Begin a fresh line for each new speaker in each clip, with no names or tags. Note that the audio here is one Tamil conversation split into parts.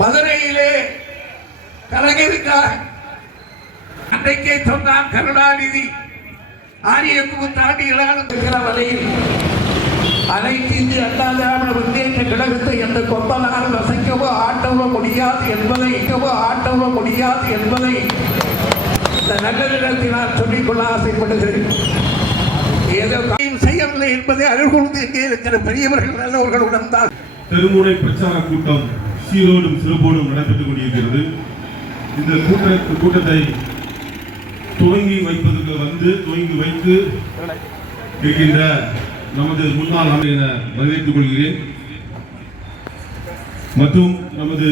மதுரையிலே கலைஞருக்காக அன்றைக்கே சொன்னான் கருணாநிதி ஆரியத்துக்கு தாண்டிகளான இருக்கிற வரையில் அனைத்து இந்திய அண்ணா திராவிட முன்னேற்ற கழகத்தை எந்த கொம்பனால் வசைக்கவோ ஆட்டவோ முடியாது என்பதை இக்கவோ ஆட்டவோ முடியாது என்பதை இந்த நல்ல நிலத்தினால் சொல்லிக்கொள்ள ஆசைப்படுகிறேன். ஏதோ காரியம் செய்யவில்லை என்பதை அருள்கூர்ந்து இங்கே இருக்கிற பெரியவர்கள் நல்லவர்கள் உணர்ந்தால்
தெருமுனை பிரச்சார கூட்டம் சீரோடும் சிறப்போடும் நடைபெற்றுக் கொண்டிருக்கிறது. இந்த கூட்ட கூட்டத்தை துவங்கி வைப்பதற்கு வந்து துவங்கி வைத்து இருக்கின்ற நமது முன்னாள் அமைச்சர் வரவேற்றுக் கொள்கிறேன். மற்றும் நமது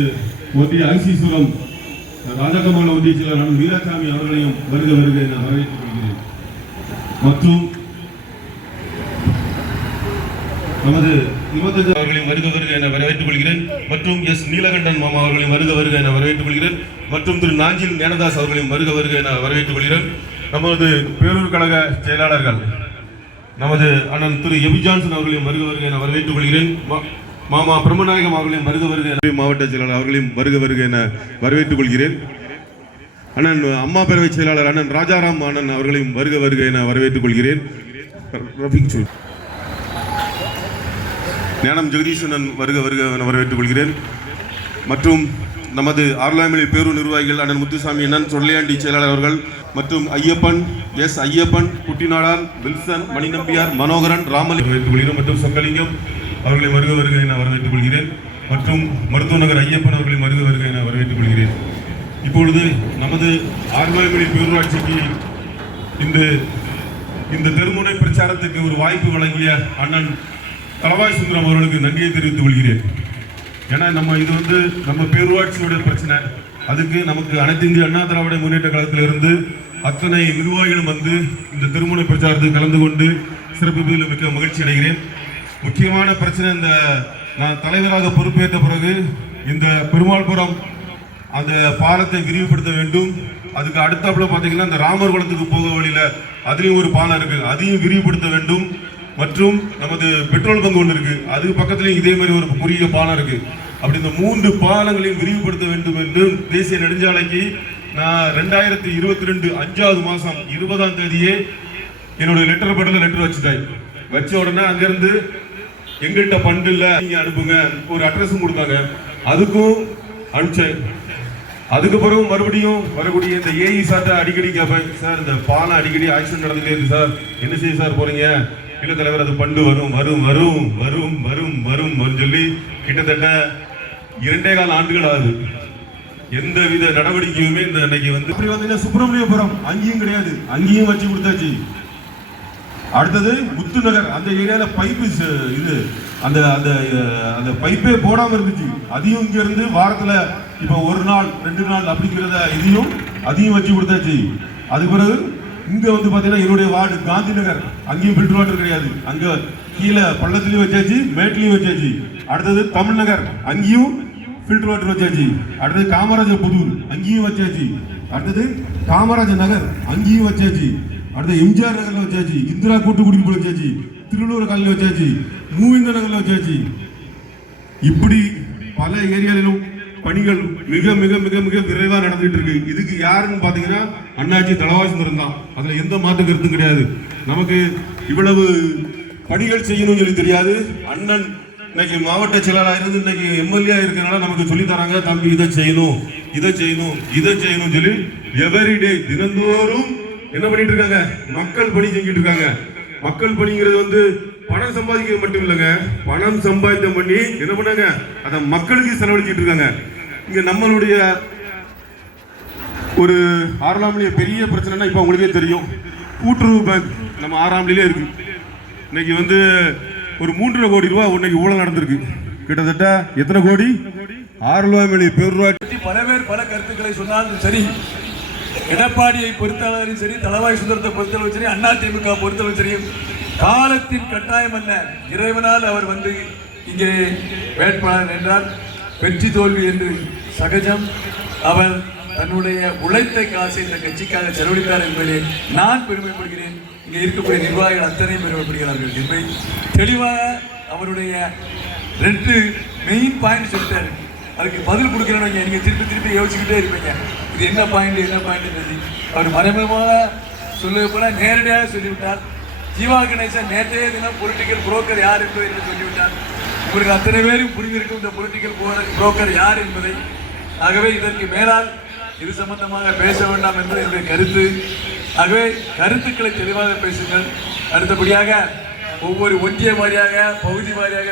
ஒன்றிய அரிசீஸ்வரம் ராஜகமான ஒன்றிய செயலாளர் வீராசாமி அவர்களையும் வருக வருக என வரவேற்றுக் கொள்கிறேன். மற்றும் நமது இருபத்தஞ்சு அவர்களையும் வருக வருக என வரவேற்றுக் கொள்கிறேன். மற்றும் எஸ். நீலகண்டன் மாமா அவர்களையும் வருக வருக என வரவேற்றுக் கொள்கிறேன். மற்றும் திரு நாஞ்சில் ஞானதாஸ் அவர்களையும் வருக வருக என வரவேற்றுக் கொள்கிறேன். நமது பேரூர் கழக செயலாளர்கள் நமது அண்ணன் திரு எபி ஜான்சன் அவர்களையும் வருக வருக என வரவேற்றுக் கொள்கிறேன். மா- மாமா பிரம்மநாயகம் அவர்களையும் வருக வருக என மாவட்ட செயலாளர் அவர்களையும் வருக வருக என வரவேற்றுக் கொள்கிறேன். அண்ணன் அம்மா பேரவை செயலாளர் அண்ணன் ராஜாராம் அண்ணன் அவர்களையும் வருக வருக என வரவேற்றுக் கொள்கிறேன். ரஃபீக் சொல். ஞானம் ஜெகதீசனன் வருக வருக என வரவேற்றுக் கொள்கிறேன். மற்றும் நமது ஆர்லாமலை பேரூர் நிர்வாகிகள் அண்ணன் முத்துசாமி அண்ணன் சொல்லையாண்டி செயலாளர் அவர்கள் மற்றும் ஐயப்பன் எஸ் ஐயப்பன் குட்டிநாடார் வில்சன் மணிநம்பியார் மனோகரன் ராமலி வரவேற்றுக் கொள்கிறேன் மற்றும் சொக்கலிங்கம் அவர்களை வருக வருக என வரவேற்றுக் கொள்கிறேன். மற்றும் மருத்துவ நகர் ஐயப்பன் அவர்களை வருக வருக என வரவேற்றுக் கொள்கிறேன். இப்பொழுது நமது ஆர்லாமலை பேரூராட்சிக்கு இந்த இந்த தெருமுனை பிரச்சாரத்துக்கு ஒரு வாய்ப்பு வழங்கிய அண்ணன் தலவாய் சுந்தரம் அவர்களுக்கு நன்றியை தெரிவித்துக் கொள்கிறேன். ஏன்னா நம்ம இது வந்து நம்ம பேரூராட்சியுடைய பிரச்சனை. அதுக்கு நமக்கு அனைத்து இந்திய அண்ணா திராவிட முன்னேற்ற கழகத்தில் இருந்து அத்தனை நிர்வாகிகளும் வந்து இந்த திருமண பிரச்சாரத்தில் கலந்து கொண்டு சிறப்பிப்பதில் மிக்க மகிழ்ச்சி அடைகிறேன். முக்கியமான பிரச்சனை இந்த நான் தலைவராக பொறுப்பேற்ற பிறகு இந்த பெருமாள்புரம் அந்த பாலத்தை விரிவுபடுத்த வேண்டும். அதுக்கு அடுத்தாப்புல பார்த்தீங்கன்னா இந்த ராமர் குளத்துக்கு போக வழியில் அதுலேயும் ஒரு பாலம் இருக்குது அதையும் விரிவுபடுத்த வேண்டும். மற்றும் நமது பெட்ரோல் பங்கு ஒன்று இருக்கு. அதுக்கு பக்கத்துலேயும் இதே மாதிரி ஒரு குறுகிய பாலம் இருக்கு. அப்படி இந்த மூன்று பாலங்களையும் விரிவுபடுத்த வேண்டும் என்று தேசிய நெடுஞ்சாலைக்கு நான் ரெண்டாயிரத்தி இருபத்தி ரெண்டு அஞ்சாவது மாசம் இருபதாம் தேதியே என்னுடைய லெட்டர் பட்டில் லெட்டர் வச்சுட்டேன். வச்ச உடனே அங்கிருந்து எங்கிட்ட பண்டு இல்லை. நீங்க அனுப்புங்க. ஒரு அட்ரஸும் கொடுத்தாங்க. அதுக்கும் அனுப்பிச்சேன். அதுக்கு பிறகு மறுபடியும் வரக்கூடிய இந்த ஏஇ சார்ட்ட அடிக்கடி கேட்பேன். சார் இந்த பாலம் அடிக்கடி ஆக்சிடென்ட் நடந்துட்டே இருக்கு சார் என்ன செய்ய சார் போறீங்க? இல்ல தலைவர் அது பண்டு வரும் வரும் வரும் வரும் வரும் வரும் வரும் சொல்லி கிட்டத்தட்ட இரண்டே கால ஆண்டுகள் ஆகுது. எந்த வித நடவடிக்கையுமே இந்த இன்னைக்கு வந்து இப்படி வந்தீங்கன்னா சுப்பிரமணியபுரம் அங்கேயும் கிடையாது. அங்கேயும் வச்சு கொடுத்தாச்சு. அடுத்தது முத்து நகர் அந்த ஏரியால பைப்பு இது அந்த அந்த அந்த பைப்பே போடாம இருந்துச்சு. அதையும் இங்க இருந்து வாரத்துல இப்ப ஒரு நாள் ரெண்டு நாள் அப்படிங்கிறத இதையும் அதையும் வச்சு கொடுத்தாச்சு. அதுக்கு பிறகு இங்கே வந்து பார்த்தீங்கன்னா என்னுடைய வார்டு காந்தி நகர். அங்கேயும் ஃபில்டர் வாட்டர் கிடையாது. அங்கே கீழே பள்ளத்துலேயும் வச்சாச்சு மேட்லேயும் வச்சாச்சு. அடுத்தது தமிழ்நகர் அங்கேயும் ஃபில்டர் வாட்டர் வச்சாச்சு. அடுத்தது காமராஜர் புதூர். அங்கேயும் வச்சாச்சு. அடுத்தது காமராஜர் நகர். அங்கேயும் வச்சாச்சு. அடுத்தது எம்ஜிஆர் நகரில் வச்சாச்சு. இந்திரா கூட்டு குடிப்பு வச்சாச்சு. திருநூறு காலையில் வச்சாச்சு. மூவிந்த நகரில் வச்சாச்சு. இப்படி பல ஏரியாவிலும் பணிகள் மிக மிக மிக மிக விரைவாக நடந்துட்டு இருக்கு இதுக்கு யாருன்னு பார்த்தீங்கன்னா அண்ணாச்சி தலவாசுந்தரம் தான் அதில் எந்த மாற்று கருத்தும் கிடையாது. நமக்கு இவ்வளவு பணிகள் செய்யணும்னு சொல்லி தெரியாது. அண்ணன் இன்னைக்கு மாவட்ட செயலாளர் இருந்து இன்னைக்கு எம்எல்ஏ இருக்கிறனால நமக்கு சொல்லி தராங்க தம்பி இதை செய்யணும் இதை செய்யணும் இதை செய்யணும் சொல்லி எவரிடே தினந்தோறும் என்ன பண்ணிட்டு இருக்காங்க? மக்கள் பணி செஞ்சுட்டு இருக்காங்க. மக்கள் பணிங்கிறது வந்து பணம் சம்பாதிக்க மட்டும் இல்லைங்க. பணம் சம்பாதித்தம் பண்ணி என்ன பண்ணாங்க? அதை மக்களுக்கு செலவழிச்சிட்டு இருக்காங்க. இங்க நம்மளுடைய ஒரு ஆறாம்லேயே பெரிய பிரச்சனைனா இப்போ உங்களுக்கே தெரியும். கூட்டுறவு பேங்க் நம்ம ஆறாம்லேயே இருக்கு. இன்னைக்கு வந்து ஒரு மூன்றரை கோடி ரூபா இன்னைக்கு ஊழல் நடந்திருக்கு. கிட்டத்தட்ட எத்தனை கோடி? ஆறு ரூபாய் மேலே பேர்
பற்றி பல பேர் பல கருத்துக்களை சொன்னாலும் சரி எடப்பாடியை பொறுத்தளவும் சரி தளவாய் சுந்தரத்தை பொறுத்தளவும் சரி அண்ணா திமுக பொறுத்தளவும் சரி காலத்தின் கட்டாயம் அல்ல. இறைவனால் அவர் வந்து இங்கே வேட்பாளர் என்றால் வெற்றி தோல்வி என்று சகஜம். அவர் தன்னுடைய உழைத்த காசை இந்த கட்சிக்காக செலவழித்தார் என்பதை நான் பெருமைப்படுகிறேன். இங்கே இருக்கக்கூடிய நிர்வாகிகள் அத்தனை பெருமைப்படுகிறார்கள். என்பதை தெளிவாக அவருடைய ரெண்டு மெயின் பாயிண்ட் சொல்லிட்டாரு அதுக்கு பதில் கொடுக்கணும்னு நீங்கள் திருப்பி திருப்பி யோசிச்சுக்கிட்டே இருப்பீங்க. இது என்ன பாயிண்ட் என்ன பாயிண்ட் சொல்லி அவர் மறைமுகமாக சொல்ல போல நேரடியாக சொல்லிவிட்டார். ஜீவா கணேசன் நேற்றைய தினம் பொலிட்டிக்கல் புரோக்கர் யார் என்பதை என்று சொல்லிவிட்டார். உங்களுக்கு அத்தனை பேரும் புரிந்திருக்கும் இந்த பொலிட்டிக்கல் புரோக்கர் யார் என்பதை. ஆகவே இதற்கு மேலால் இது சம்பந்தமாக பேச வேண்டாம் என்பது என்னுடைய கருத்து. ஆகவே கருத்துக்களை தெளிவாக பேசுங்கள். அடுத்தபடியாக ஒவ்வொரு ஒன்றிய வாரியாக பகுதி வாரியாக